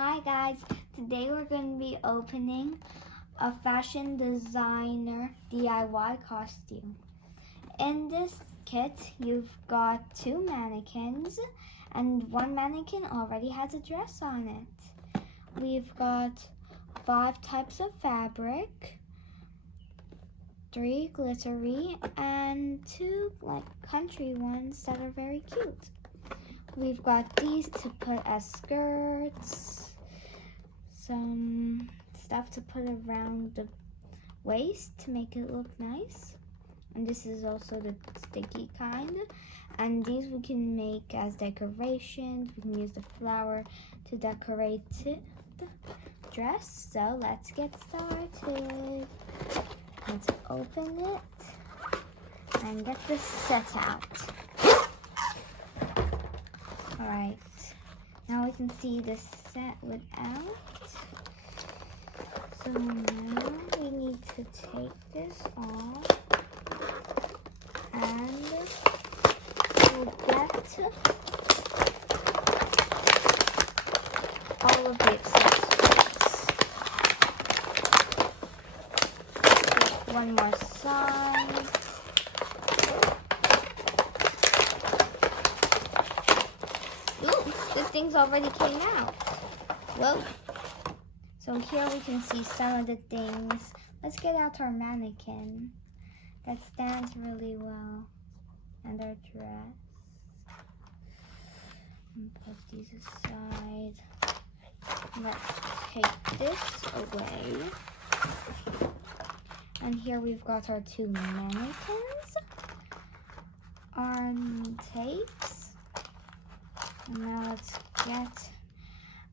Hi guys, today we're going to be opening a fashion designer DIY costume. In this kit, you've got 2 mannequins and 1 mannequin already has a dress on it. We've got 5 types of fabric, 3 glittery, and 2 country ones that are very cute. We've got these to put as skirts, some stuff to put around the waist to make it look nice. And this is also the sticky kind. And these we can make as decorations. We can use the flower to decorate the dress. So let's get started. Let's open it and get this set out. Alright, now we can see the set without. So now we need to take this off and we'll get all of the accessories. Get one more side. Ooh, good things already came out. Whoa. So here we can see some of the things. Let's get out our mannequin. That stands really well. And our dress. And put these aside. Let's take this away. And here we've got our 2 mannequins. Our tapes. And now let's get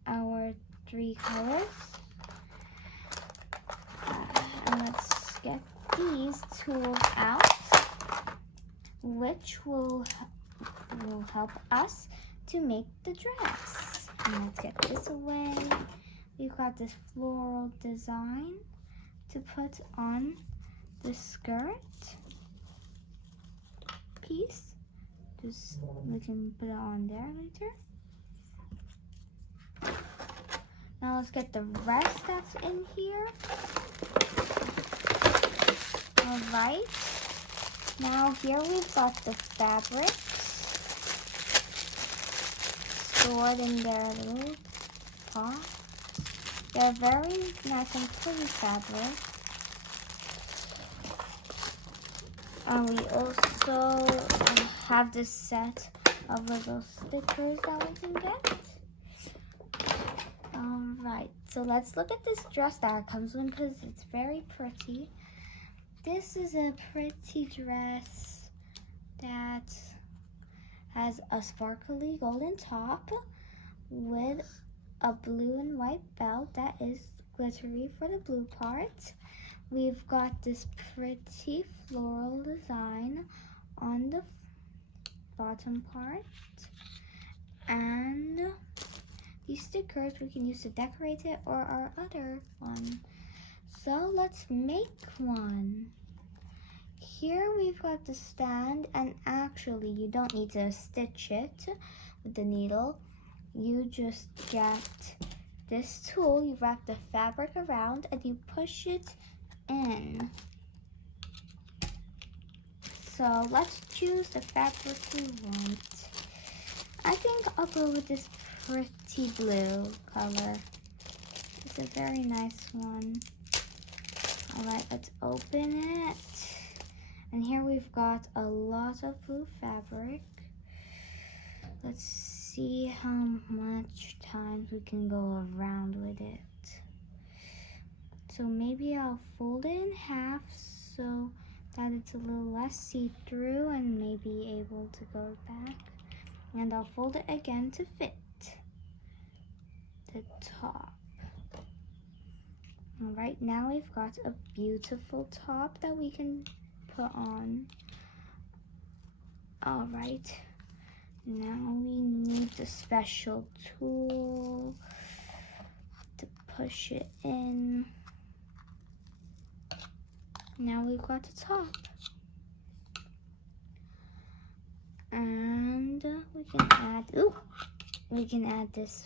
our 3 colors. And let's get these tools out, which will help us to make the dress. And let's get this away. We've got this floral design to put on the skirt piece. We can put it on there later. Now let's get the rest that's in here. Alright. Now here we've got the fabric stored in their little pot. They're very nice and pretty fabric. We also have this set of little stickers that we can get. Alright, so let's look at this dress that it comes in because it's very pretty. This is a pretty dress that has a sparkly golden top with a blue and white belt that is glittery for the blue part. We've got this pretty floral design on the bottom part, and these stickers we can use to decorate it or our other one. So let's make one. Here we've got the stand, and actually you don't need to stitch it with the needle. You just get this tool, you wrap the fabric around and you push it in. So let's choose the fabric we want. I think I'll go with this pretty blue color. It's a very nice one. Alright, let's open it. And here we've got a lot of blue fabric. Let's see how much times we can go around with it. So maybe I'll fold it in half so that it's a little less see-through and maybe able to go back. And I'll fold it again to fit the top. Alright, now we've got a beautiful top that we can put on. Alright, now we need the special tool to push it in. Now we've got the top. And we can add this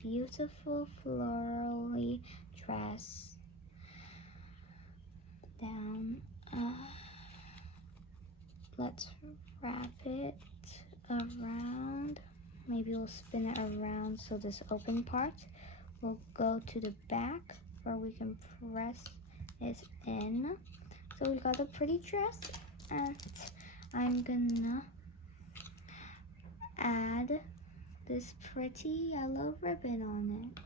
beautiful florally dress down. Let's wrap it around. Maybe we'll spin it around so this open part will go to the back where we can press it in. So we got a pretty dress, and I'm gonna add this pretty yellow ribbon on it.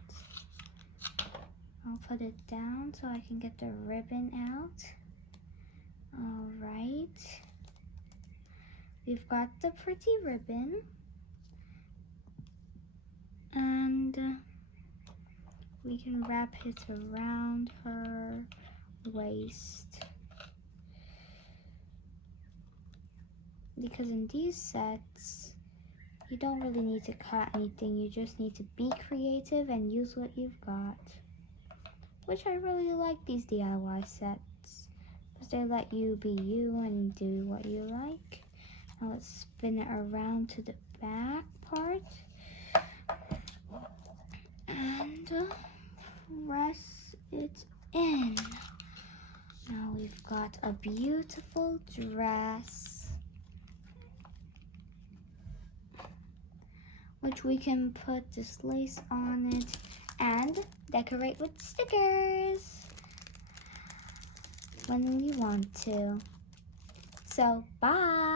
I'll put it down so I can get the ribbon out. All right. We've got the pretty ribbon, and we can wrap it around her waist. Because in these sets, you don't really need to cut anything. You just need to be creative and use what you've got. Which I really like these DIY sets, because they let you be you and do what you like. Now let's spin it around to the back part and press it in. Now we've got a beautiful dress, which we can put this lace on it and decorate with stickers when we want to. So, bye!